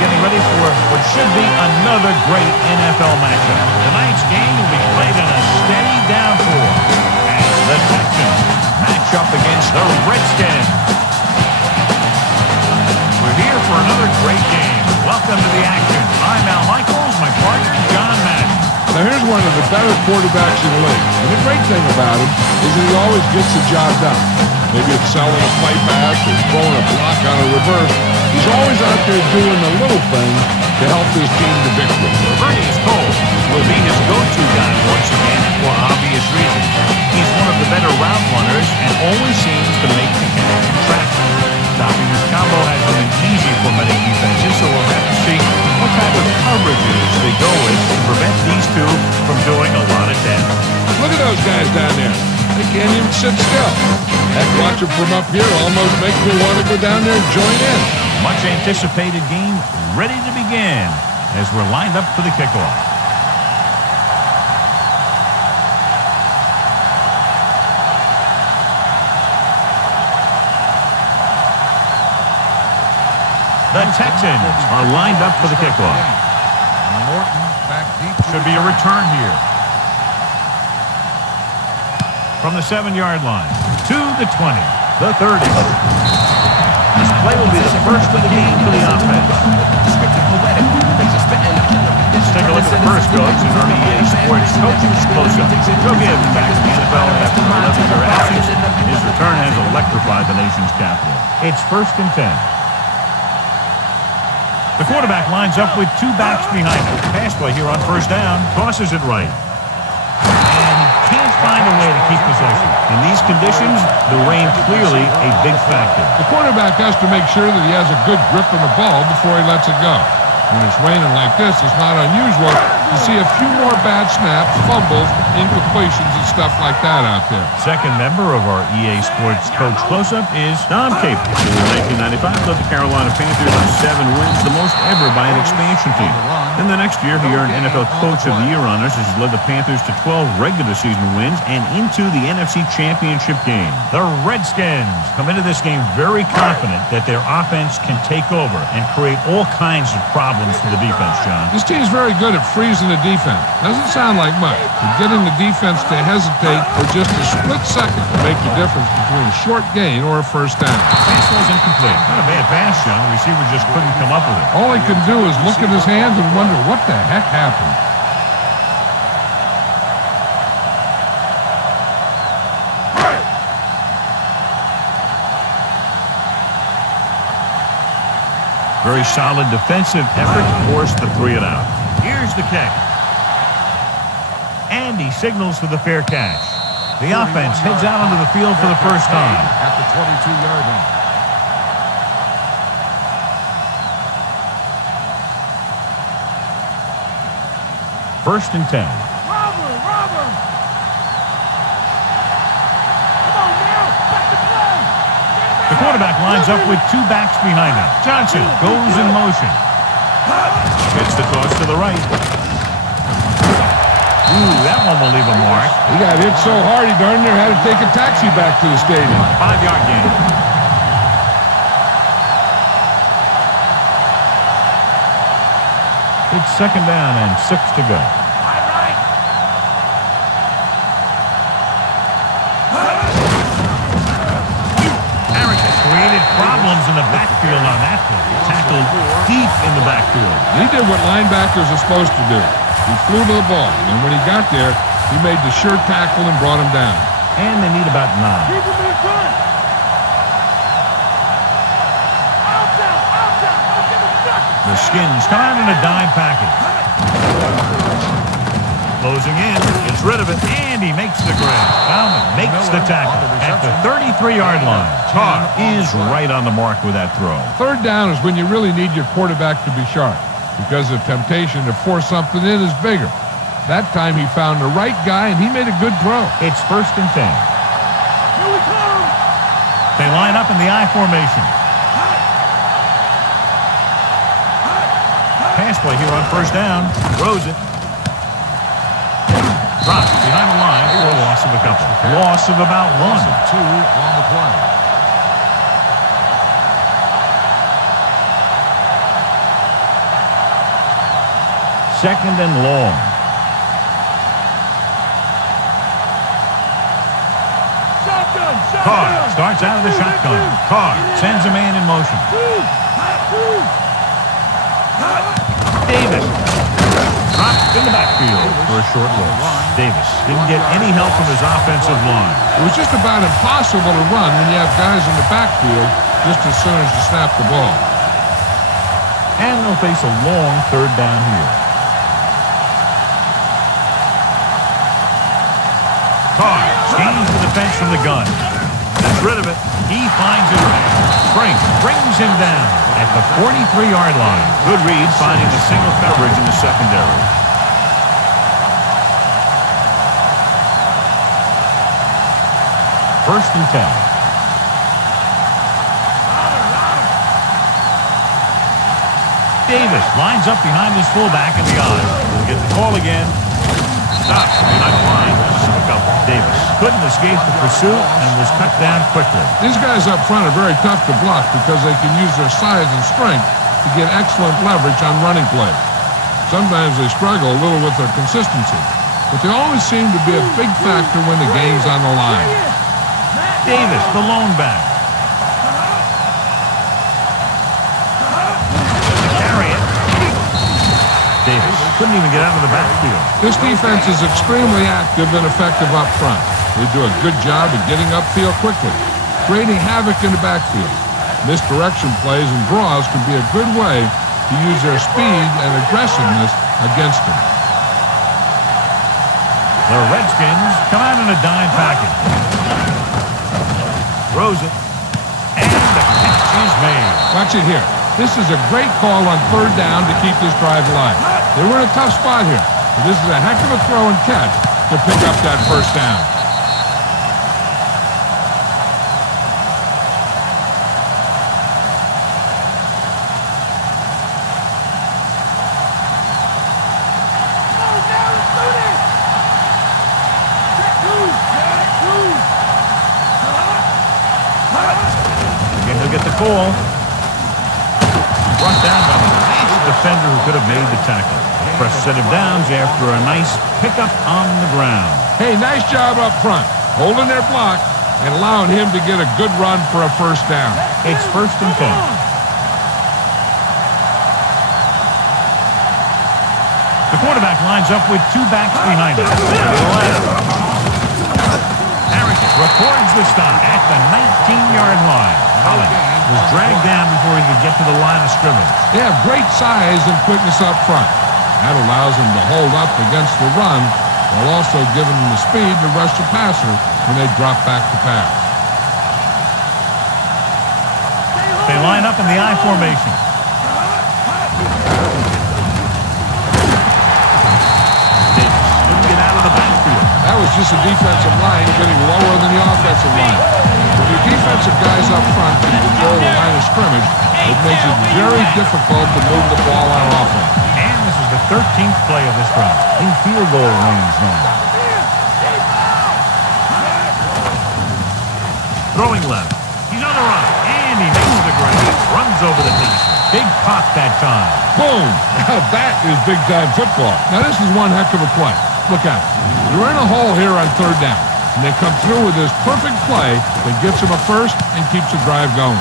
getting ready for what should be another great NFL matchup. Tonight's game will be played in a steady downpour as the Texans match up against the Redskins. We're here for another great game. Welcome to the action. I'm Al Michaels, my partner, John Madden. Now, here's one of the better quarterbacks in the league. And the great thing about him is that he always gets the job done. Maybe it's selling a play pass or throwing a block on a reverse. He's always out there doing the little things to help his team to victory. Bernie Cole will be his go-to guy once again for obvious reasons. He's one of the better route runners and always seems to make the catch in traffic. Stopping his combo hasn't been easy for many defenses, so we'll have to see what type of coverages they go with to prevent these two from doing a lot of damage. Look at those guys down there. They can't even sit still. That watcher from up here almost makes me want to go down there and join in. Much anticipated game ready to begin as we're lined up for the kickoff. The Texans are lined up for the kickoff. Should be a return here. From the 7-yard line to the 20, the 30. This play will be the first of the game for the offense. Let's take a look at the first coach in our EA Sports coaching close-up. He'll give back to the NFL after 11 absence. His return has electrified the nation's capital. It's 1st and 10. The quarterback lines up with 2 backs behind him. Pass play here on 1st down. Tosses it right. Can't find a way to keep possession. In these conditions, the rain clearly a big factor. The quarterback has to make sure that he has a good grip on the ball before he lets it go. When it's raining like this, it's not unusual to see a few more bad snaps, fumbles, incompletions, and stuff like that out there. Second member of our EA Sports Coach Close-Up is Tom Capel, who in 1995 led the Carolina Panthers to 7 wins, the most ever by an expansion team. Then the next year, he earned NFL Coach of the Year honors as he led the Panthers to 12 regular season wins and into the NFC Championship game. The Redskins come into this game very confident that their offense can take over and create all kinds of problems for the defense, John. This team's very good at freezing the defense. Doesn't sound like much, but getting the defense to hesitate for just a split second to make the difference between a short gain or a 1st down. Pass was incomplete. Not a bad pass, John. The receiver just couldn't come up with it. All he could do is look at his hands and wonder what the heck happened. Very solid defensive effort to force the 3 and out. Here's the kick. And he signals for the fair catch. The offense heads out onto the field for the first time. At the 22-yard line. First and 10. Robber! Come on now! Back to play! The quarterback lines up with 2 backs behind him. Johnson goes in motion. Gets the toss to the right. Ooh, that one will leave a mark. He got hit so hard he darn near had to take a taxi back to the stadium. 5-yard gain. It's 2nd down and 6 to go. Harrington created problems in the backfield on that play. Tackled deep in the backfield. He did what linebackers are supposed to do. He flew to the ball, and when he got there, he made the sure tackle and brought him down. And they need about 9. The Skins come out in a dime package. Closing in, gets rid of it, and he makes the grab. Bauman makes the tackle at the 33-yard line. Carr is right on the mark with that throw. 3rd down is when you really need your quarterback to be sharp, because the temptation to force something in is bigger. That time he found the right guy, and he made a good throw. It's 1st and 10. Here we come! They line up in the I formation. Pass play here on 1st down. Throws it. Dropped behind the line for a loss of a couple. Loss of about 1. Loss of 2 on the play. second and long. Carr starts out of the shotgun. Carr sends a man in motion. Davis dropped in the backfield for a short loss. Davis didn't get any help from his offensive line. It was just about impossible to run when you have guys in the backfield just as soon as you snap the ball. And they'll face a long third down here. Carr schemes the defense from the gun. Gets rid of it. He finds his man. Spring brings him down at the 43-yard line. Good read finding the single coverage in the secondary. First and 10. Davis lines up behind his fullback in the eye. He'll get the call again. Stop. Not fine. Pick up. Davis couldn't escape the pursuit and was cut down quickly. These guys up front are very tough to block because they can use their size and strength to get excellent leverage on running plays. Sometimes they struggle a little with their consistency, but they always seem to be a big factor when the game's on the line. Davis, the lone back. Carry it. Davis couldn't even get out of the backfield. This defense is extremely active and effective up front. They do a good job of getting upfield quickly, creating havoc in the backfield. Misdirection plays and draws can be a good way to use their speed and aggressiveness against them. The Redskins come out in a dime package. Throws it, and the catch is made. Watch it here. This is a great call on third down to keep this drive alive. They were in a tough spot here, but this is a heck of a throw and catch to pick up that first down. Get the call. Brought down by the last defender who could have made the tackle. Fresh set of downs after a nice pickup on the ground. Hey, nice job up front, holding their block and allowing him to get a good run for a first down. It's first and 10. The quarterback lines up with two backs behind him. Harrington records the stop at the 19-yard line. Collins was dragged down before he could get to the line of scrimmage. They have great size and quickness up front. That allows them to hold up against the run while also giving them the speed to rush the passer when they drop back to pass. They line up in the I formation. Davis couldn't get out of the backfield. That was just a defensive line getting lower than the offensive line. When your defensive guys up front can control the line of scrimmage, it makes it very difficult to move the ball on offense. And this is the 13th play of this drive. In field goal range now. Throwing left. He's on the run. And he makes the grab. Runs over the tackle. Big pop that time. Boom! Now that is big-time football. Now this is one heck of a play. Look at it. They're in a hole here on third down. And they come through with this perfect play that gets them a first and keeps the drive going.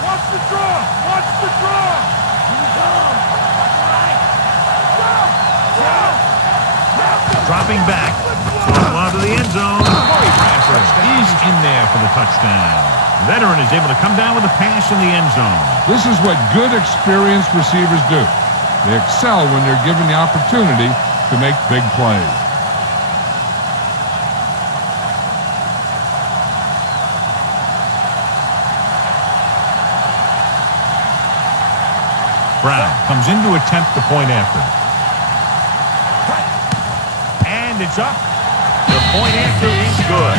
Watch the draw! Watch the draw! Dropping back. Throw to the end zone. Corey Bradford. He's in there for the touchdown. The veteran is able to come down with a pass in the end zone. This is what good, experienced receivers do. They excel when they're given the opportunity to make big plays. Brown comes in to attempt the point after. And it's up. The point after is good.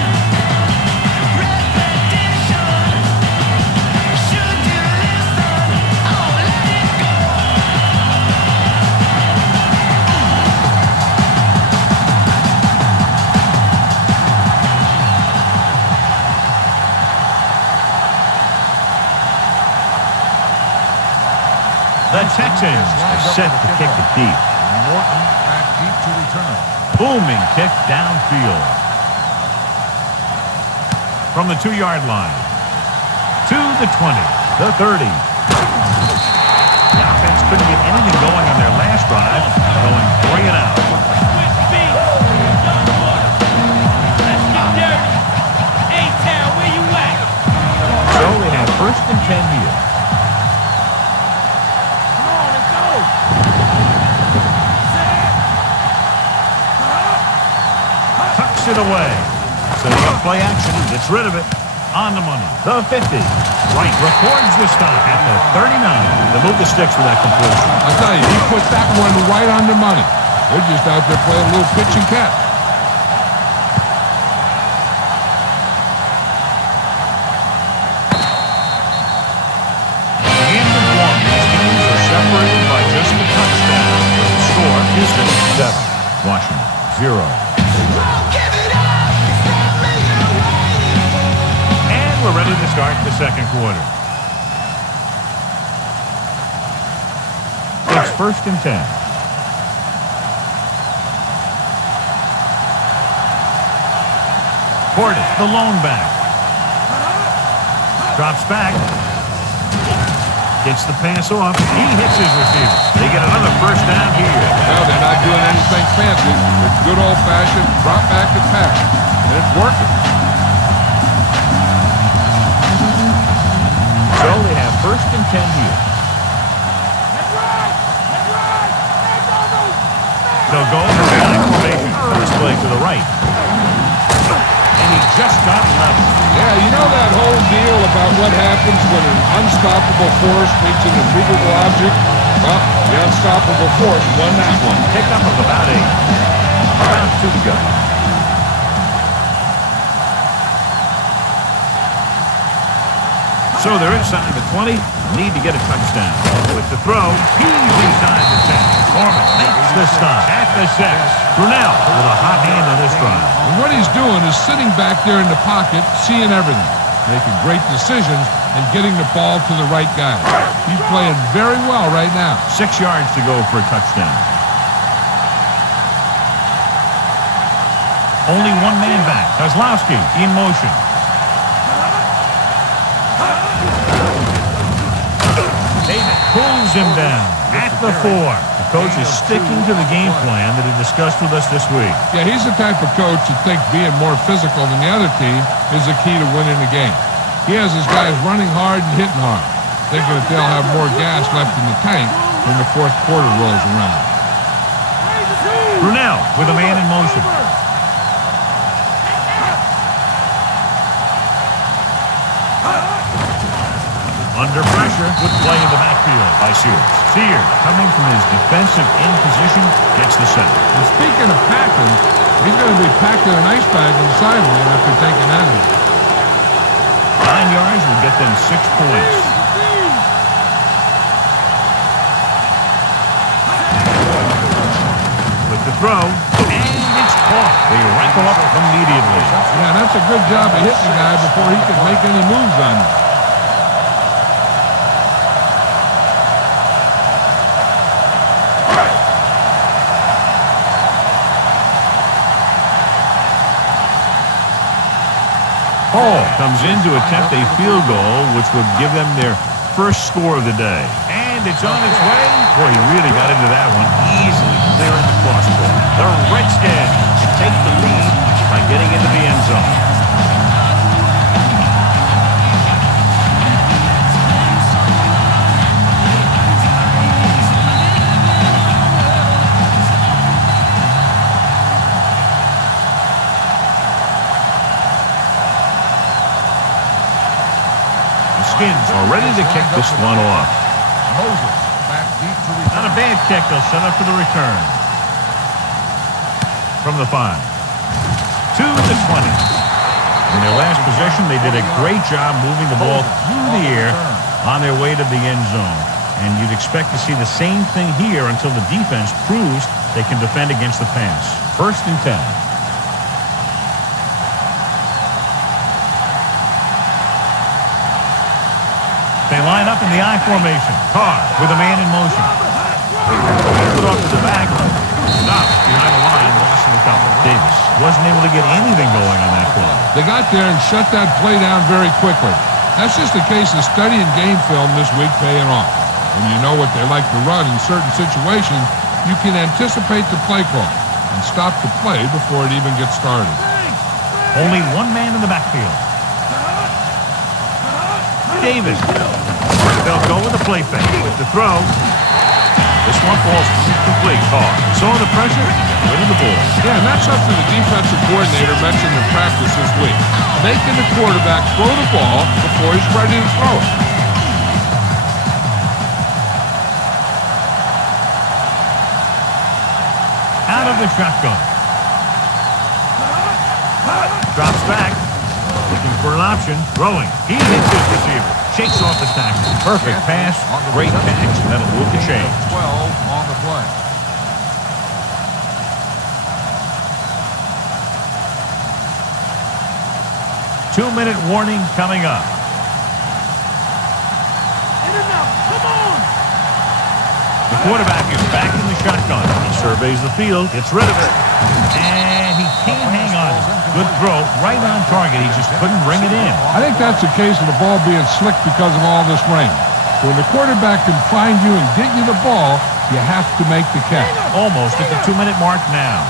Texans are set to kick it deep. Morton back deep to return. Booming kick downfield. From the 2-yard line. To the 20. The 30. The offense couldn't get anything going on their last drive. Going 3 and out. So they have 1st and 10 here. Come on, let's go. Tucks it away. Setting up play action. Gets rid of it. On the money. The 50. Right. Records the stop at the 39. They move the sticks with that completion. I tell you, he put that one right on the money. They're just out there playing a little pitch and catch. At the end of one, these teams are separated by just a touchdown. The score, Houston 7. Washington 0. We're ready to start the second quarter. It's 1st and 10. Porter, the lone back. Drops back. Gets the pass off. He hits his receiver. They get another 1st down here. Well, they're not doing anything fancy. It's good old-fashioned drop back and pass. And it's working. So they have 1st and 10 here. They'll go for the formation. First play to the right. And he just got level. Yeah, you know that whole deal about what happens when an unstoppable force meets an immovable object? Well, the unstoppable force won that one. Pick up of about 8. About 2 to go. So they're inside the 20. Need to get a touchdown. With the throw, he's inside the 10. Foreman makes the stop at the 6. Brunell with a hot hand on this drive. And what he's doing is sitting back there in the pocket, seeing everything, making great decisions, and getting the ball to the right guy. He's playing very well right now. 6 yards to go for a touchdown. Only one man back. Kozlowski in motion. David pulls him down at the 4. The coach is sticking to the game plan that he discussed with us this week. Yeah, he's the type of coach that thinks being more physical than the other team is the key to winning the game. He has his guys running hard and hitting hard, thinking that they'll have more gas left in the tank when the 4th quarter rolls around. Brunell with a man in motion. Under pressure with play in the backfield by Sears. Sears, coming from his defensive end position, gets the sack. And speaking of packing, he's going to be packing an ice bag on the sideline after taking that in. 9 yards will get them 6 points. With the throw, and it's caught. They wrangle up immediately. Yeah, that's a good job of hitting the guy before he could make any moves on him. Hall comes in to attempt a field goal, which would give them their first score of the day. And it's on its way. Boy, he really got into that one easily clearing the crossbar. The Redskins take the lead by getting into the end zone. Skins are ready to kick this one off. Moses back deep to return. Not a bad kick. They'll set up for the return. From the 5. To the 20. In their last possession, they did a great job moving the ball through the air on their way to the end zone. And you'd expect to see the same thing here until the defense proves they can defend against the pass. 1st and 10. They line up in the I formation. Carr with a man in motion. Put off to the back. Stop behind the line, lost the cover. Davis wasn't able to get anything going on that play. They got there and shut that play down very quickly. That's just a case of studying game film this week paying off. When you know what they like to run in certain situations, you can anticipate the play call and stop the play before it even gets started. Only one man in the backfield. Davis. They'll go with the play fake. With the throw. This one falls incomplete. Carr saw the pressure, winning the ball. Yeah, and that's something the defensive coordinator mentioned in practice this week. Making the quarterback throw the ball before he's ready to throw it. Out of the shotgun. Drops back. Looking for an option. Throwing. He hits his receiver. Shakes off the tackle. Perfect pass. Great catch. That'll move the chain. 12 on the play. Two-minute warning coming up. In and out. Come on. The quarterback is back in the shotgun. He surveys the field. Gets rid of it. And he can't hang on. Good throw. Right on target. He just couldn't bring it in. I think that's a case of the ball being slick because of all this rain. When the quarterback can find you and get you the ball, you have to make the catch. Almost at the 2-minute mark now.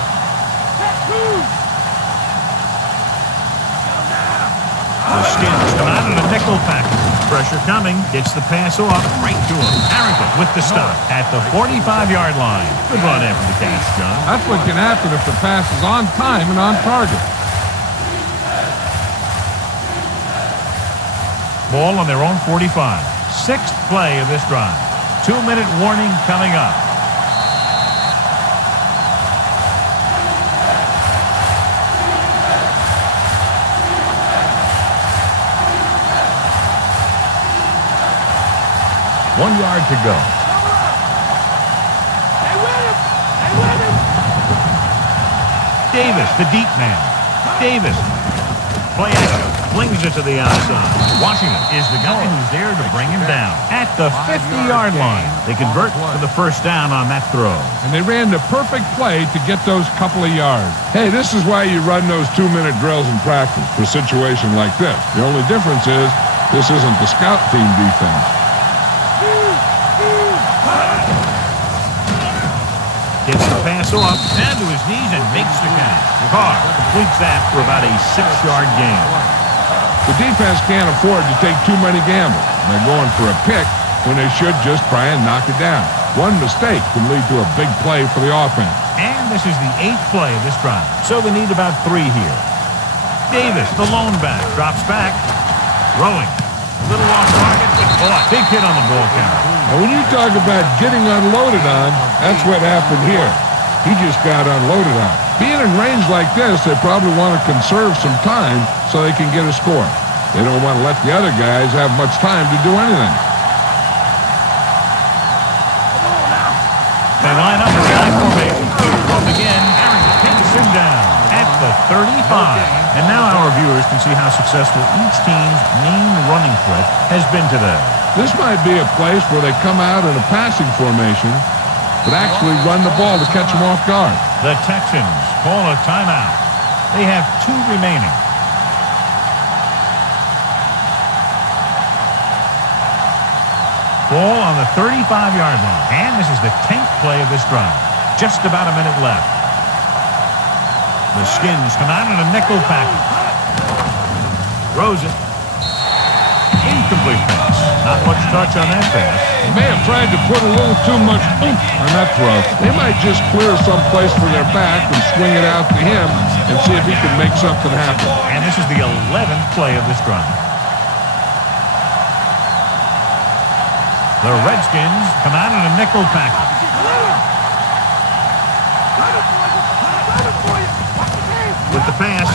The Skins come out in a nickel package. Pressure coming. Gets the pass off. Right to him. Harrington with the stop at the 45-yard line. Good run after the catch, John. That's what can happen if the pass is on time and on target. Ball on their own 45. Sixth play of this drive. 2-minute warning coming up. One yard to go. They win him. They win him. Davis, the deep man. Davis. Play action. Flings it to the outside. Washington is the guy who's there to bring him down. At the 50-yard line. They convert for the first down on that throw. And they ran the perfect play to get those couple of yards. Hey, this is why you run those 2-minute drills in practice for a situation like this. The only difference is this isn't the scout team defense. Gets the pass off, down to his knees, and makes the catch. Carr completes that for about a 6-yard gain. The defense can't afford to take too many gambles. They're going for a pick when they should just try and knock it down. One mistake can lead to a big play for the offense. And this is the 8th play of this drive, so they need about 3 here. Davis, the lone back, drops back, throwing. Little off target, but caught. Big hit on the ball carrier. And when you talk about getting unloaded on, that's what happened here. He just got unloaded on. Being in range like this, they probably want to conserve some time so they can get a score. They don't want to let the other guys have much time to do anything. They line up in the I formation. Once again, Harrington takes him down at the 35. And now our viewers can see how successful each team's main running threat has been today. This might be a place where they come out in a passing formation, but actually run the ball to catch them off guard. The Texans call a timeout. They have 2 remaining. Ball on the 35-yard line. And this is the 10th play of this drive. Just about a minute left. The Skins come out in a nickel package. Throws it. Incomplete pass. Not much touch on that pass. They may have tried to put a little too much oomph on that throw. They might just clear some place for their back and swing it out to him and see if he can make something happen. And this is the 11th play of this drive. The Redskins come out in a nickel package. With the pass.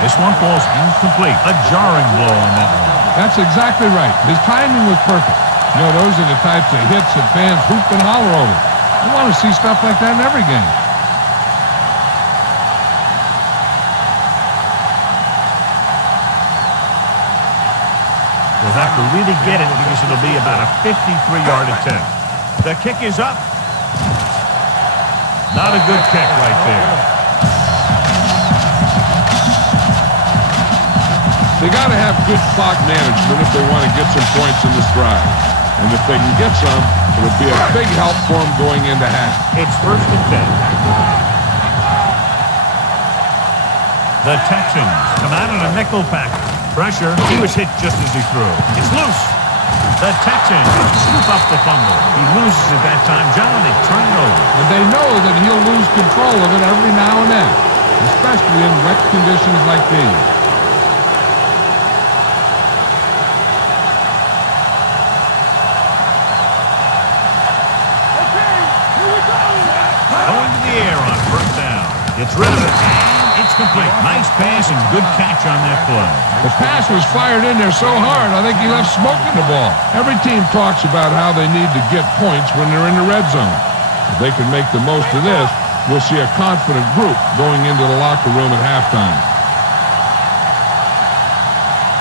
This one falls incomplete. A jarring blow on that one. That's exactly right. His timing was perfect. You know, those are the types of hits that fans hoop and holler over. You want to see stuff like that in every game. They'll have to really get it because it'll be about a 53-yard attempt. The kick is up. Not a good kick right there. They got to have good clock management if they want to get some points in this drive. And if they can get some, it'll be a big help for them going into half. It's 1st and 10. The Texans come out in a nickel package. Pressure. He was hit just as he threw. It's loose. The Texans scoop up the fumble. He loses at that time. John, they turn it over. And they know that he'll lose control of it every now and then, especially in wet conditions like these. Going to the air on 1st down. It's rid of it. And it's complete. Nice pass and good catch on that play. The pass was fired in there so hard, I think he left smoke in the ball. Every team talks about how they need to get points when they're in the red zone. If they can make the most of this, we'll see a confident group going into the locker room at halftime.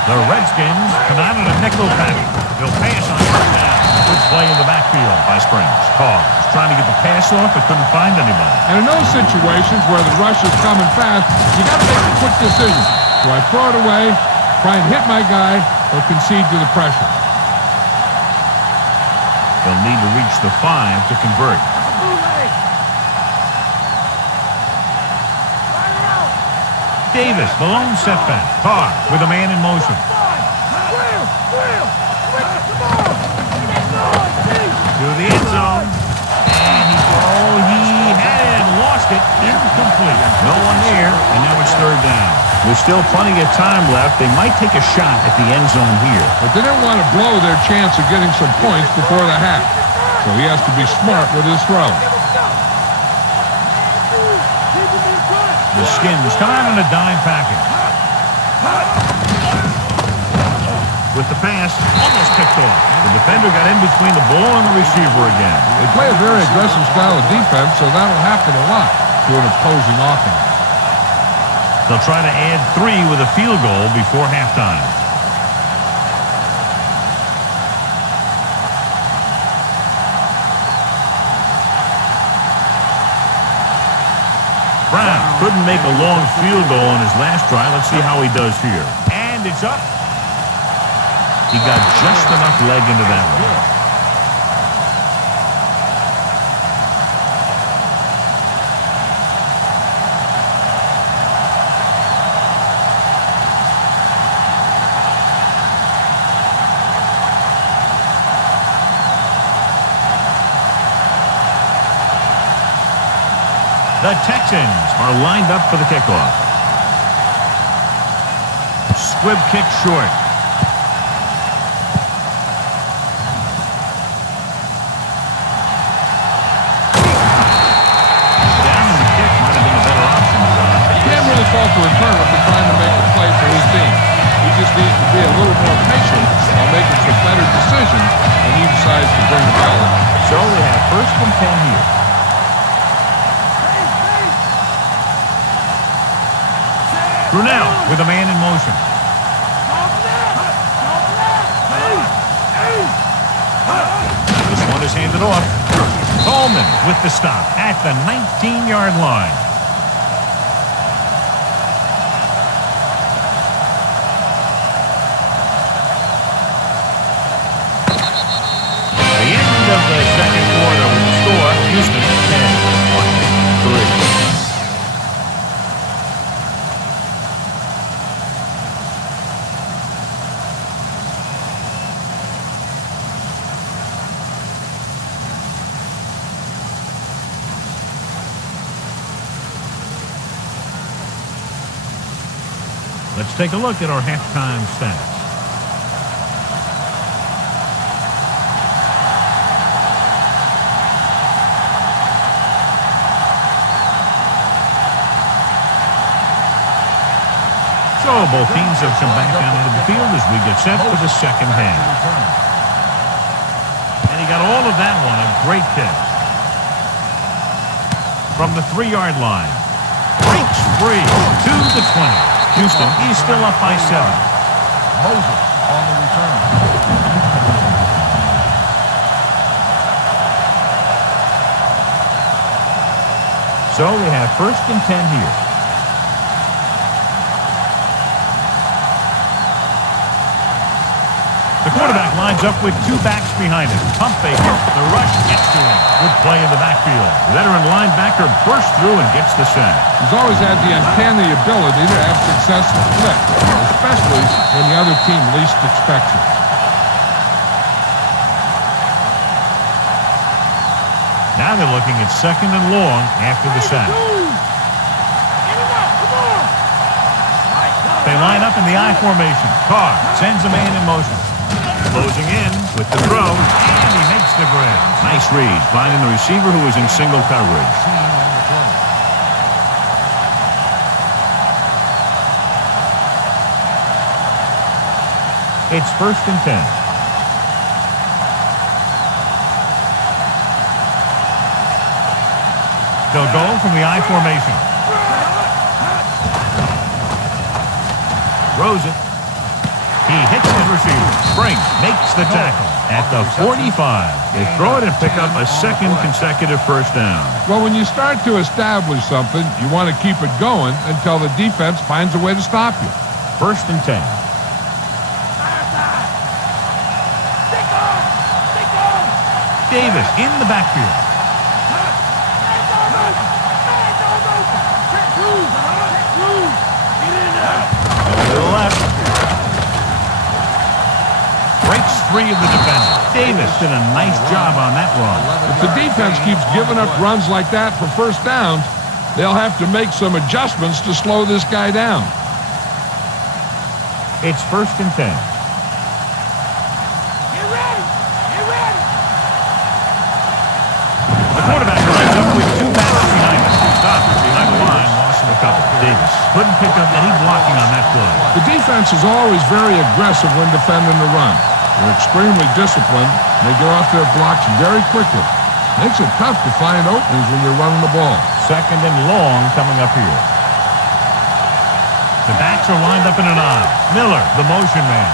The Redskins come out in a nickel package. They'll pass on 1st down. Good play in the backfield by Springs. Carr trying to get the pass off, but couldn't find anybody. And in those situations where the rush is coming fast, you got to make a quick decision. Do I throw it away, try and hit my guy, or concede to the pressure? They'll need to reach the 5 to convert. Davis, the lone setback. Carr with a man in motion. To the end zone. And he had it and lost it. Incomplete. No one there, and now it's 3rd down. There's still plenty of time left. They might take a shot at the end zone here. But they didn't want to blow their chance of getting some points before the half. So he has to be smart with his throw. The Skins come out in a dime package. With the pass, almost picked off. The defender got in between the ball and the receiver again. They play a very aggressive style of defense, so that'll happen a lot to an opposing offense. They'll try to add 3 with a field goal before halftime. Brown couldn't make a long field goal on his last try. Let's see how he does here. And it's up. He got just enough leg into that one. The Texans are lined up for the kickoff. Squib kick short. To return if they're trying to make a play for his team. He just needs to be a little more patient while making some better decisions when he decides to bring the ball in. So they have 1st and 10 here. Brunel with a man in motion. This one is handed off. Coleman with the stop at the 19-yard line. Of the second quarter with the score, Houston 10-3. Let's take a look at our halftime stats. So both teams have come back down into the field as we get set for the second half. And he got all of that one, a great catch. From the 3-yard line. Breaks free to the 20. Houston, he's still up by 7. Moses on the return. So they have 1st and 10 here. The quarterback lines up with 2 backs behind him. Pump fake. The rush gets to him. Good play in the backfield. The veteran linebacker bursts through and gets the sack. He's always had the uncanny ability to have success in split, especially when the other team least expects it. Now they're looking at 2nd and long after the sack. They line up in the I formation. Carr sends a man in motion. Closing in with the throw, and he makes the grab. Nice read, finding the receiver who was in single coverage. It's 1st and 10. They'll go from the I formation. Throws it. He hits his receiver. Spring makes the tackle at the 45. They throw it and pick up a 2nd consecutive 1st down. Well, when you start to establish something, you want to keep it going until the defense finds a way to stop you. 1st and 10. Davis in the backfield. To the left. Breaks 3 of the defenders. Davis did a nice job on that run. If the defense keeps giving up runs like that for 1st downs, they'll have to make some adjustments to slow this guy down. It's 1st and 10. The quarterback lines up with 2 backs behind him. Stoppers behind the line, lost him a couple. Davis couldn't pick up any blocking on that play. The defense is always very aggressive when defending the run. They're extremely disciplined. They get off their blocks very quickly. Makes it tough to find openings when you're running the ball. 2nd and long coming up here. The backs are lined up in an I. Miller, the motion man.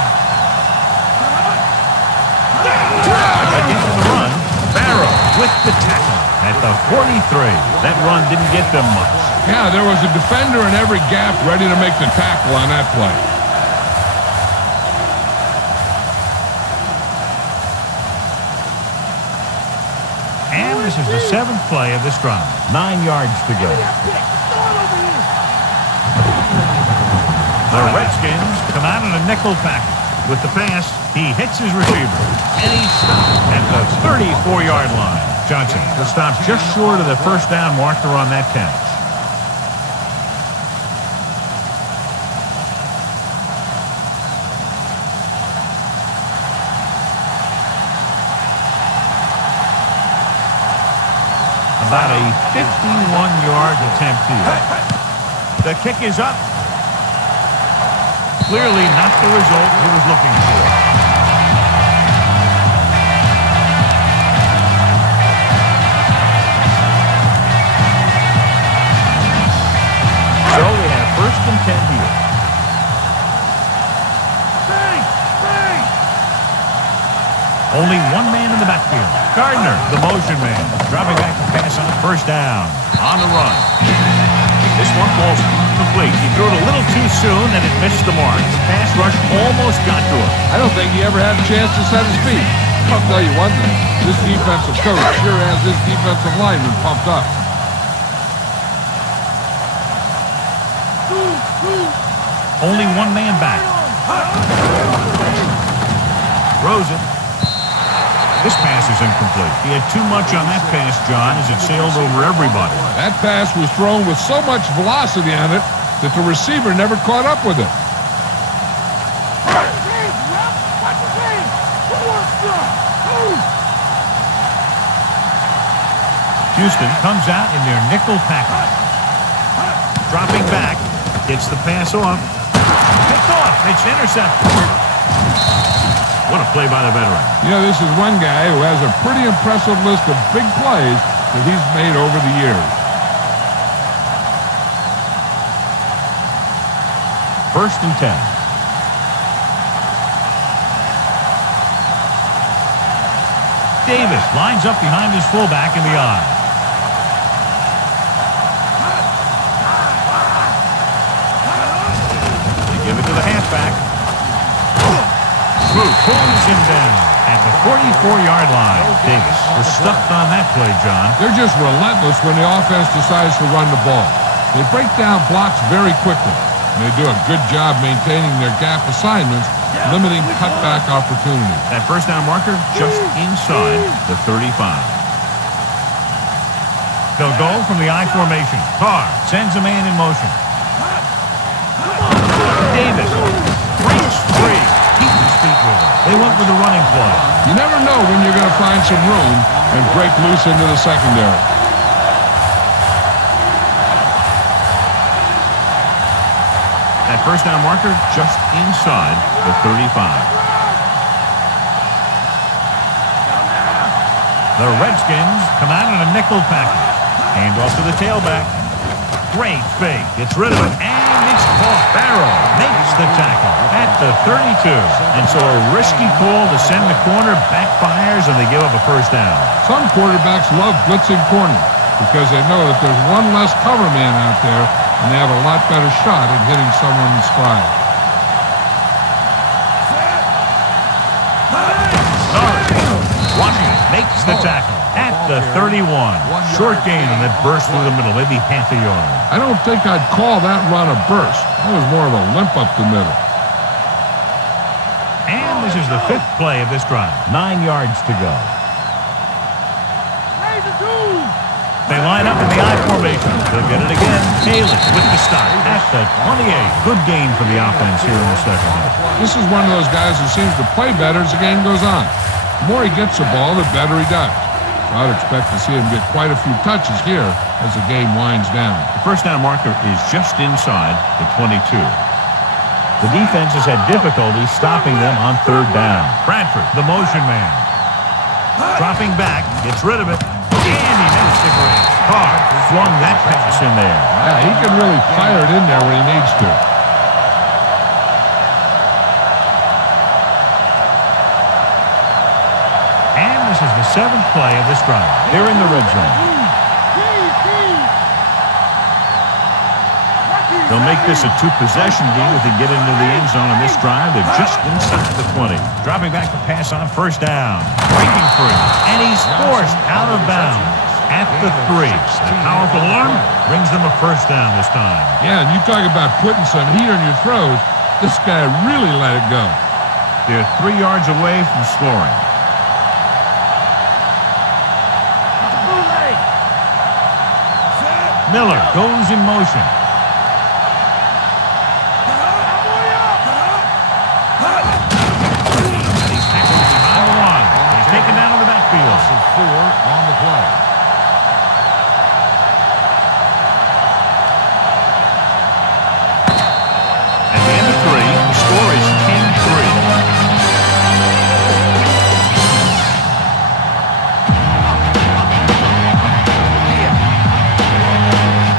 Against the run. Barrow with the tackle at the 43. That run didn't get them much. Yeah, there was a defender in every gap ready to make the tackle on that play. And this is the 7th play of this drive. 9 yards to go. The Redskins come out in a nickel package. With the pass, he hits his receiver. And he's stopped at the 34-yard line. Johnson will stop just short of the 1st down marker on that catch. About a 51-yard attempt here. The kick is up. Clearly not the result he was looking for. So they have 1st and 10 here. Only 1 man in the backfield. Gardner, the motion man, dropping back to pass on 1st down. On the run. This one falls incomplete. He threw it a little too soon, and it missed the mark. Pass rush almost got to him. I don't think he ever had a chance to set his feet. I'll tell you one thing. This defensive coach sure has this defensive lineman pumped up. Only 1 man back. Throws it. This pass is incomplete. He had too much on that pass, John, as it sailed over everybody. That pass was thrown with so much velocity on it that the receiver never caught up with it. Houston comes out in their nickel package. Dropping back, gets the pass off. Picked off. It's intercepted. What a play by the veteran. You know, this is one guy who has a pretty impressive list of big plays that he's made over the years. 1st and 10. Davis lines up behind his fullback in the I. Smooth pulls him down at the 44-yard line. Davis was stuck on that play, John. They're just relentless when the offense decides to run the ball. They break down blocks very quickly, and they do a good job maintaining their gap assignments, limiting cutback opportunities. That first down marker just inside the 35. They'll go from the I formation. Carr sends a man in motion. Davis breaks free. Keeps his feet with it. They went with the running play. You never know when you're going to find some room and break loose into the secondary. That first down marker just inside the 35. The Redskins come out in a nickel package. Hand off to the tailback. Great fake. Gets rid of it, and it's caught. Barrow makes the tackle at the 32. And so a risky call to send the corner backfires, and they give up a first down. Some quarterbacks love blitzing corners because they know that there's one less cover man out there, and they have a lot better shot at hitting someone in stride. Washington makes the tackle at the 31. Short gain, and that burst through the middle, maybe half a yard. I don't think I'd call that run a burst. That was more of a limp up the middle. And this is the fifth play of this drive. 9 yards to go. They line up in the I formation. They'll get it again. Haley with the stop at the 28. Good gain for the offense here in the second half. This is one of those guys who seems to play better as the game goes on. The more he gets the ball, the better he does. So I'd expect to see him get quite a few touches here as the game winds down. The first down marker is just inside the 22. The defense has had difficulty stopping them on third down. Bradford, the motion man. Dropping back, gets rid of it. And he makes the grab. Carr flung that pass in there. Yeah, he can really fire it in there when he needs to. And this is the seventh play of this drive. They're in the red zone. They'll make this a two-possession game if they get into the end zone on this drive. They're just inside the 20. Dropping back to pass on first down. Breaking free. And he's forced out of bounds at the 3. A powerful arm brings them a first down this time. Yeah, and you talk about putting some heat on your throws. This guy really let it go. They're 3 yards away from scoring. Miller goes in motion. He's tackled behind the line. He's taken down in the backfield. 4 on the play. At the end of 3, the score is 10-3.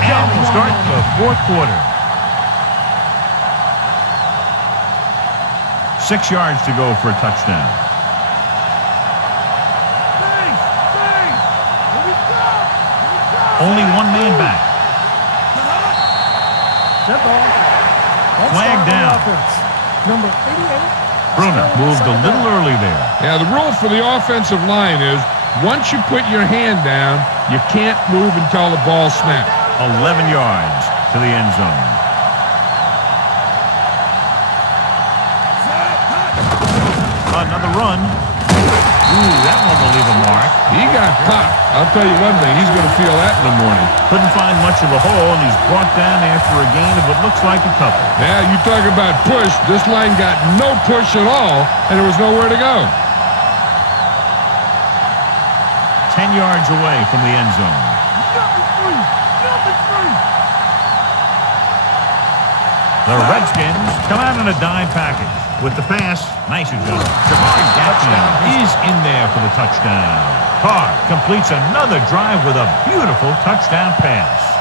And we'll start the fourth quarter. 6 yards to go for a touchdown. Only one man back. Flag down. Number 88. Bruner moved a little early there. Yeah, the rule for the offensive line is once you put your hand down, you can't move until the ball snaps. 11 yards to the end zone. Another run. Ooh, that one will leave a mark. He got caught. I'll tell you one thing, he's going to feel that in the morning. Couldn't find much of a hole, and he's brought down after a gain of what looks like a couple. Yeah, you talk about push. This line got no push at all, and there was nowhere to go. 10 yards away from the end zone. The Redskins come out in a dime package. With the pass, nice adjustment. Jamar Jackson is in there for the touchdown. Carr completes another drive with a beautiful touchdown pass.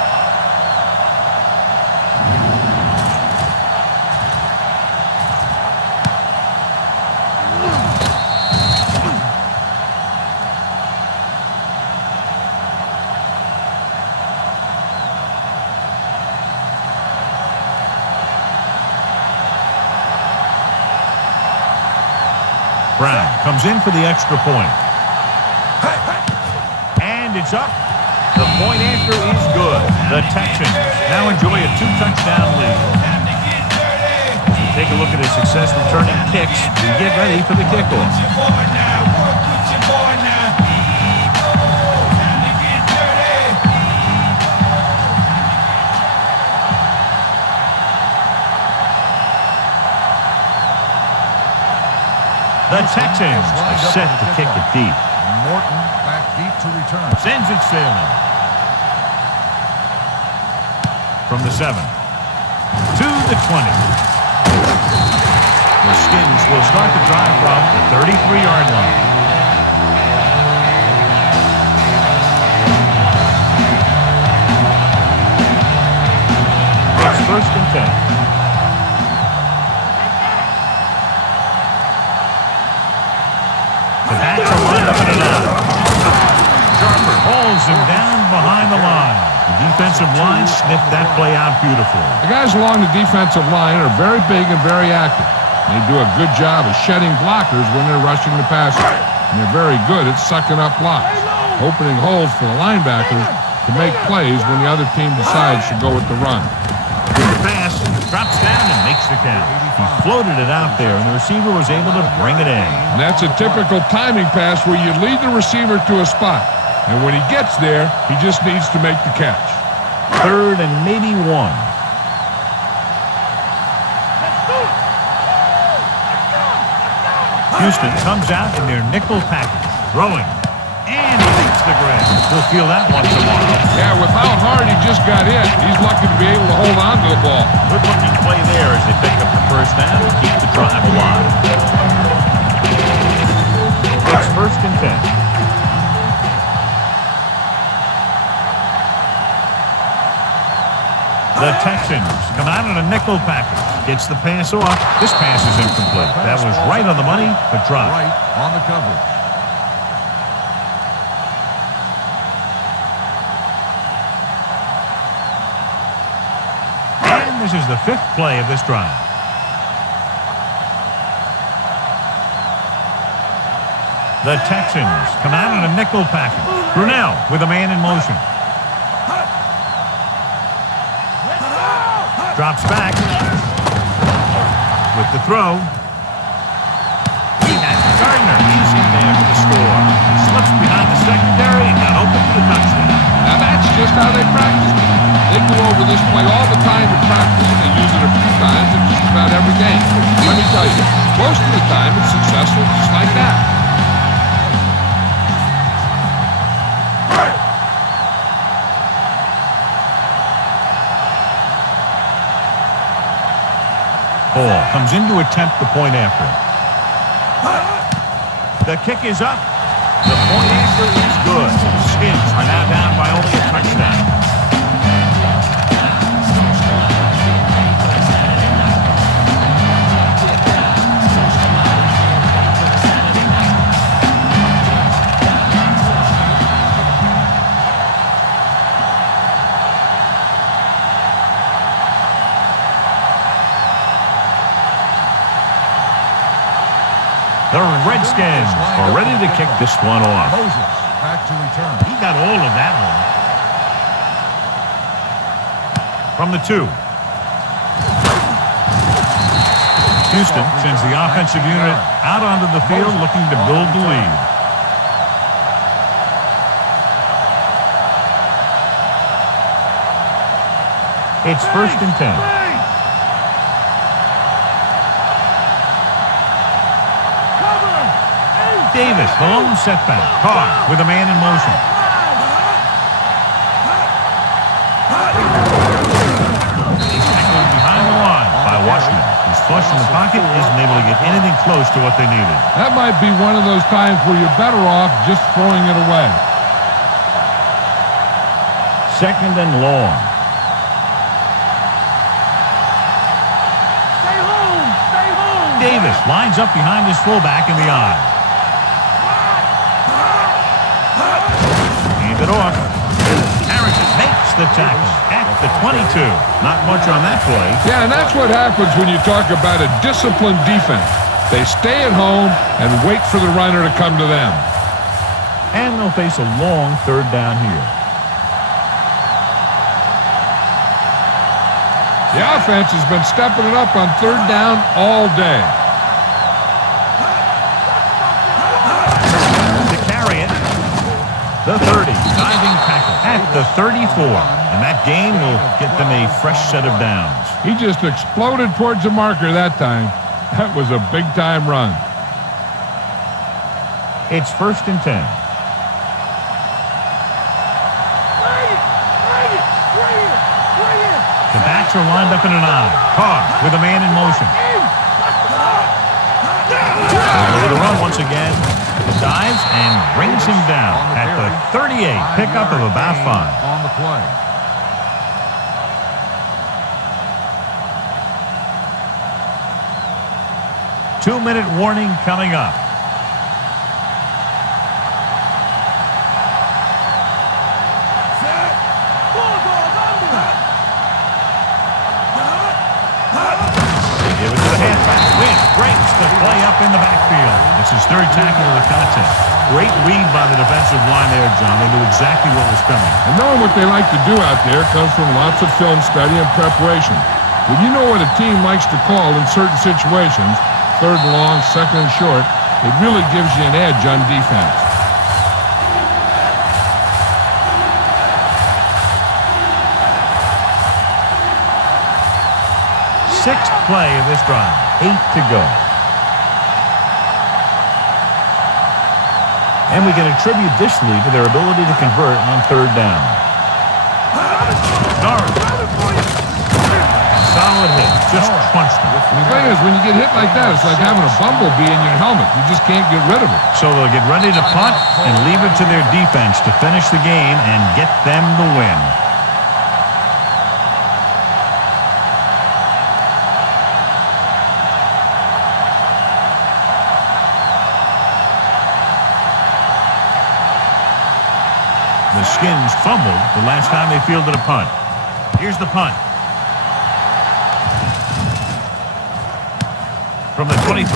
Brown comes in for the extra point. And it's up. The point after is good. The Texans now enjoy a 2-touchdown lead. As we take a look at his success returning kicks, we get ready for the kickoff. The Texans are set to kick it deep. Morton back deep to return. Sends it sailing. From the 7 to the 20. The Skins will start the drive from the 33-yard line. It's 1st and 10. The backs are lined up in a line. Sharper holds him down behind the line. The defensive line sniffed that play out beautifully. The guys along the defensive line are very big and very active. They do a good job of shedding blockers when they're rushing the passer. And they're very good at sucking up blocks, opening holes for the linebackers to make plays when the other team decides to go with the run. The pass drops down and makes the count. He floated it out there, and the receiver was able to bring it in. And that's a typical timing pass where you lead the receiver to a spot. And when he gets there, he just needs to make the catch. 3rd and maybe 1. Houston comes out in their nickel package. Throwing. And he makes the grab. We'll feel that one tomorrow. Yeah, with how hard he just got hit, he's lucky to be able to hold on to the ball. Good looking play there as they pick up the first down and keep the drive alive. It's 1st and 10. The Texans come out in a nickel package. Gets the pass off. This pass is incomplete. That was right on the money, but dropped. Right on the coverage. And this is the 5th play of this drive. The Texans come out in a nickel package. Brunell with a man in motion. Drops back with the throw. He has Gardner. He's in there for the score. Slips behind the secondary and got open for the touchdown. Now that's just how they practice it. They go over this play all the time in practice, and they use it a few times in just about every game. Let me tell you, most of the time it's successful just like that. Ball comes in to attempt the point after. The kick is up. The point after is good. The Skins are now down by only a touchdown. The Redskins are ready to kick this one off. Moses back to return. He got all of that one. From the 2. Houston sends the offensive unit out onto the field looking to build the lead. It's 1st and 10. Davis, the lone setback. Carr with a man in motion. He's tackled behind the line by Washington. He's flush in the pocket, isn't able to get anything close to what they needed. That might be one of those times where you're better off just throwing it away. 2nd and long. Stay home! Stay home! Davis lines up behind his fullback in the eye. It off. Harrington makes the tackle at the 22. Not much on that play. Yeah, and that's what happens when you talk about a disciplined defense. They stay at home and wait for the runner to come to them. And they'll face a long third down here. The offense has been stepping it up on third down all day. To carry it, the 30, diving tackle at the 34. And that gain will get them a fresh set of downs. He just exploded towards the marker that time. That was a big-time run. It's 1st and 10. The backs are lined up in an I. Carr with a man in motion. They'll go to the run once again. Dives and brings him down at the 38. Pickup of about 5. On the play. Two-minute warning coming up. Give it to the halfback. Win breaks the play up in the backfield. It's his 3rd tackle of the contest. Great read by the defensive line there, John. They knew exactly what was coming. And knowing what they like to do out there comes from lots of film study and preparation. When you know what a team likes to call in certain situations, 3rd and long, 2nd and short, it really gives you an edge on defense. Sixth play of this drive. 8 to go. And we can attribute this lead to their ability to convert on 3rd down. Solid hit. Just crunched him. And the thing is, when you get hit like that, it's like having a bumblebee in your helmet. You just can't get rid of it. So they'll get ready to punt and leave it to their defense to finish the game and get them the win. The Skins fumbled the last time they fielded a punt. Here's the punt. From the 23. It's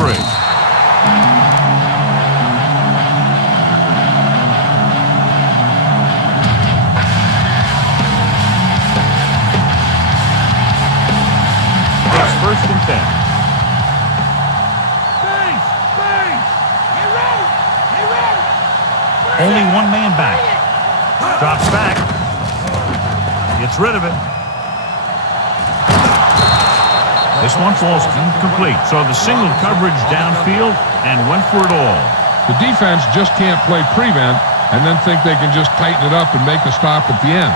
1st and 10. Only one man back. Drops back. Gets rid of it. This one falls incomplete. So the single coverage downfield and went for it all. The defense just can't play prevent and then think they can just tighten it up and make a stop at the end.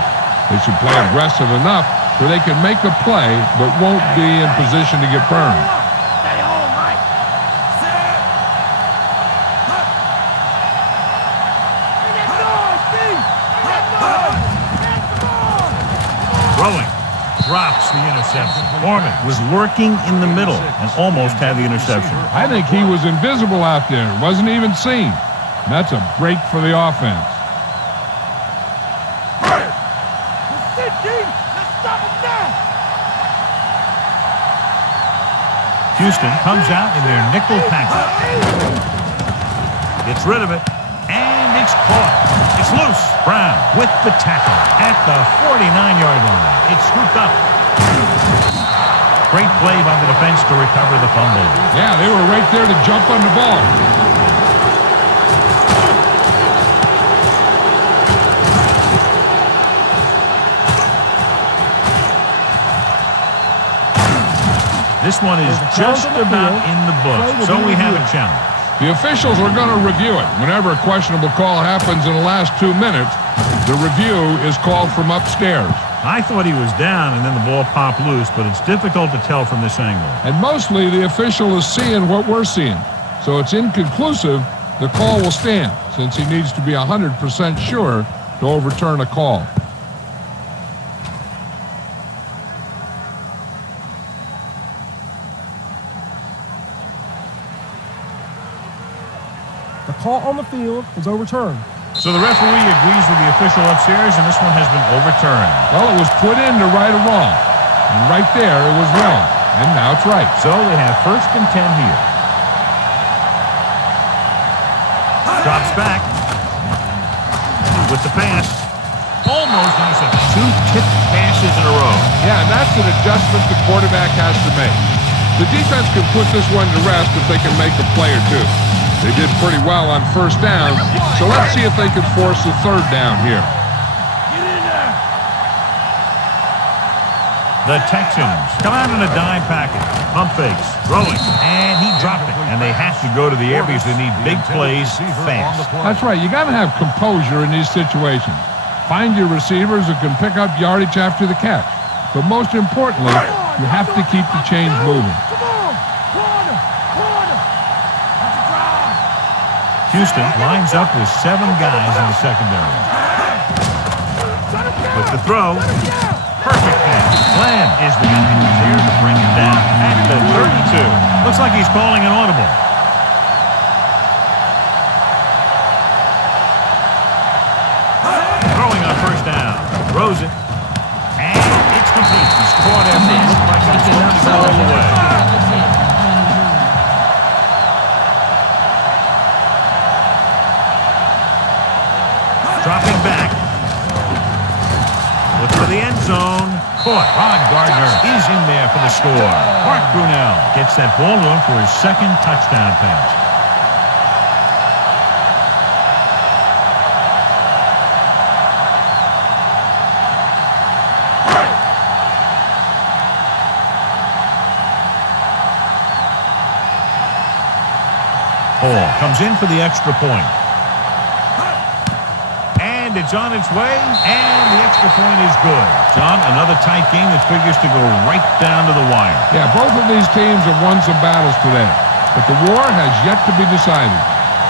They should play aggressive enough where they can make a play but won't be in position to get burned. Throwing. Drops the interception. Foreman was lurking in the middle and almost had the interception. I think he was invisible out there. Wasn't even seen. And that's a break for the offense. Houston comes out in their nickel tackle. Gets rid of it. And it's caught. It's loose. Brown with the tackle at the 49-yard line. It's scooped up. Great play by the defense to recover the fumble. Yeah, they were right there to jump on the ball. This one is just about in the books, so we have a challenge. The officials are going to review it. Whenever a questionable call happens in the last 2 minutes, the review is called from upstairs. I thought he was down and then the ball popped loose, but it's difficult to tell from this angle. And mostly the official is seeing what we're seeing. So it's inconclusive. The call will stand since he needs to be 100% sure to overturn a call. The call on the field is overturned. So the referee agrees with the official upstairs, and this one has been overturned. Well, it was put in to right a wrong. And right there, it was wrong. And now it's right. So they have 1st and 10 here. Drops back. With the pass. Almost nice. 2 tipped passes in a row. Yeah, and that's an adjustment the quarterback has to make. The defense can put this one to rest if they can make a play or two. They did pretty well on first down, so let's see if they can force a third down here. The Texans come out in a dime package. Pump fakes, throwing, and he dropped it. And they have to go to the air because they need big plays fast. That's right. You got to have composure in these situations. Find your receivers who can pick up yardage after the catch. But most importantly, you have to keep the chains moving. Houston lines up with 7 guys in the secondary. With the throw. Perfect pass. Glenn is the guy who's here to bring it down at the 32. Looks like he's calling an audible. Throwing on first down. Throws it. And it's complete. He's caught after it looked like he was going to go all the way. Dropping back. Look for the end zone. Caught. Ron Gardner is in there for the score. Mark Brunell gets that ball to him for his second touchdown pass. Ball comes in for the extra point. And it's on its way, and the extra point is good. John, another tight game that figures to go right down to the wire. Yeah, both of these teams have won some battles today, but the war has yet to be decided.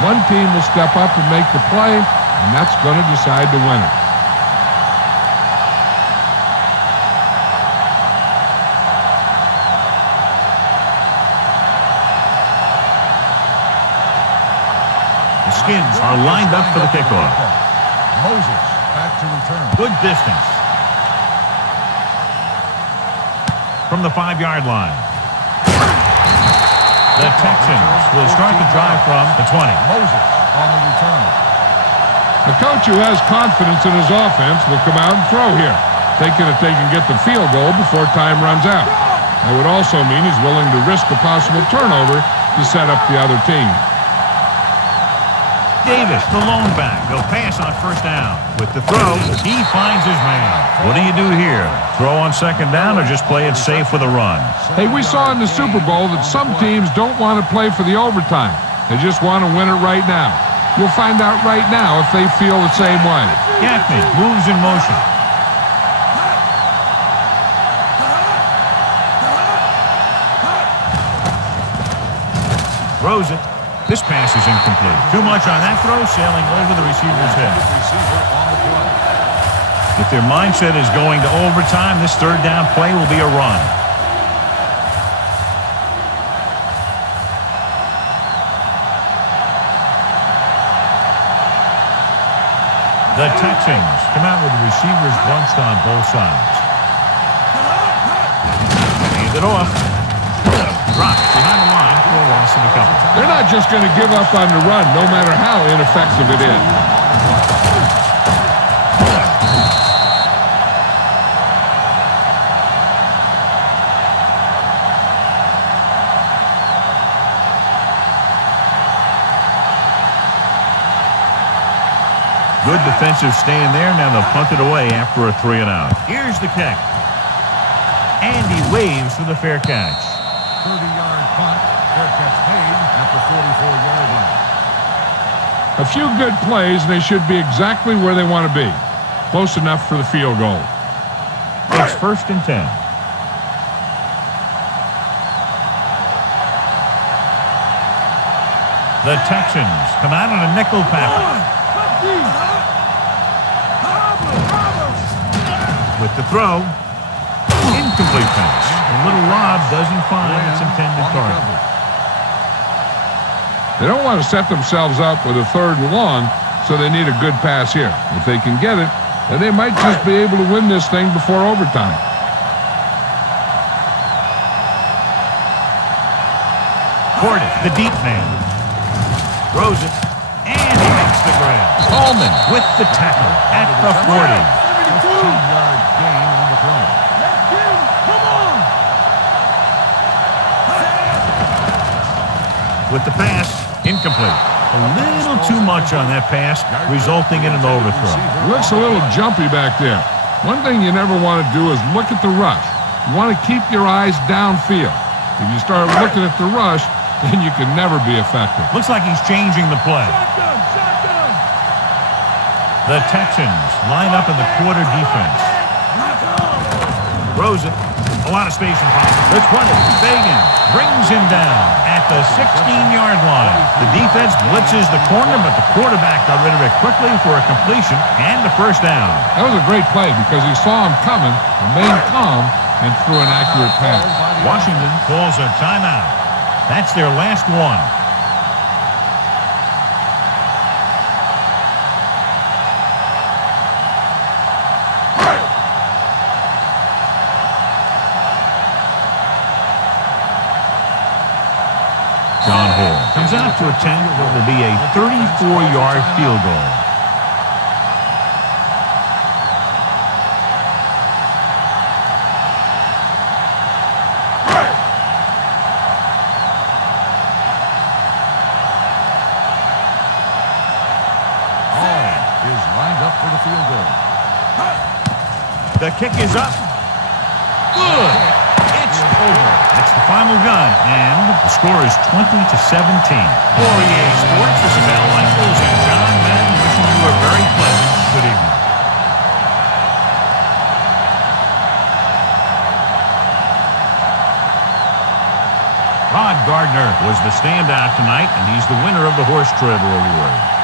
One team will step up and make the play, and that's going to decide the winner. The Skins are lined up for the kickoff. Moses back to return. Good distance. From the 5-yard line. The Texans will start the drive from the 20. Moses on the return. A coach who has confidence in his offense will come out and throw here, thinking that they can get the field goal before time runs out. That would also mean he's willing to risk a possible turnover to set up the other team. Davis, the lone back. He'll pass on first down. With the throw, he finds his man. What do you do here? Throw on second down or just play it safe with a run? Hey, we saw in the Super Bowl that some teams don't want to play for the overtime. They just want to win it right now. You'll find out right now if they feel the same way. Gaffney moves in motion. Throws it. This pass is incomplete. Too much on that throw, sailing over the receiver's head. If their mindset is going to overtime, this third down play will be a run. The Texans come out with the receivers bunched on both sides. Hand it off. Drop behind the line for a loss in a couple. They're not just going to give up on the run, no matter how ineffective it is. Good defensive stand there. Now they'll punt it away after a 3-and-out. Here's the kick. And he waves for the fair catch. 30-yard punt. Fair catch made at the 44-yard line. A few good plays, and they should be exactly where they want to be. Close enough for the field goal. It's 1st and 10. The Texans come out on a nickel package. With the throw, incomplete pass. The little lob doesn't find its intended target. They don't want to set themselves up with a 3rd and long, so they need a good pass here. If they can get it, then they might just be able to win this thing before overtime. Gordon, the deep man, throws it, and And he makes the grab. Coleman with the tackle at the 40. 15-yard gain on the play. Come on! With the pass, incomplete. A little too much on that pass, resulting in an overthrow. Looks a little jumpy back there. One thing you never want to do is look at the rush. You want to keep your eyes downfield. If you start looking at the rush, then you can never be effective. Looks like he's changing the play. Shotgun! The Texans line up in the quarter defense. Throws it. A lot of space in pocket. The 20. Fagan brings him down at the 16-yard line. The defense blitzes the corner, but the quarterback got rid of it quickly for a completion and the first down. That was a great play because he saw him coming, remained calm, and threw an accurate pass. Washington calls a timeout. That's their last one. John Hall comes out to attempt what will be a 34-yard field goal. Is lined up for the field goal. The kick is up. Good. It's over. That's the final gun, and the score is 20-17. For EA Sports, this is Al Michaels and John Madden wishing you a very pleasant good evening. Rod Gardner was the standout tonight, and he's the winner of the Horse Trader Award.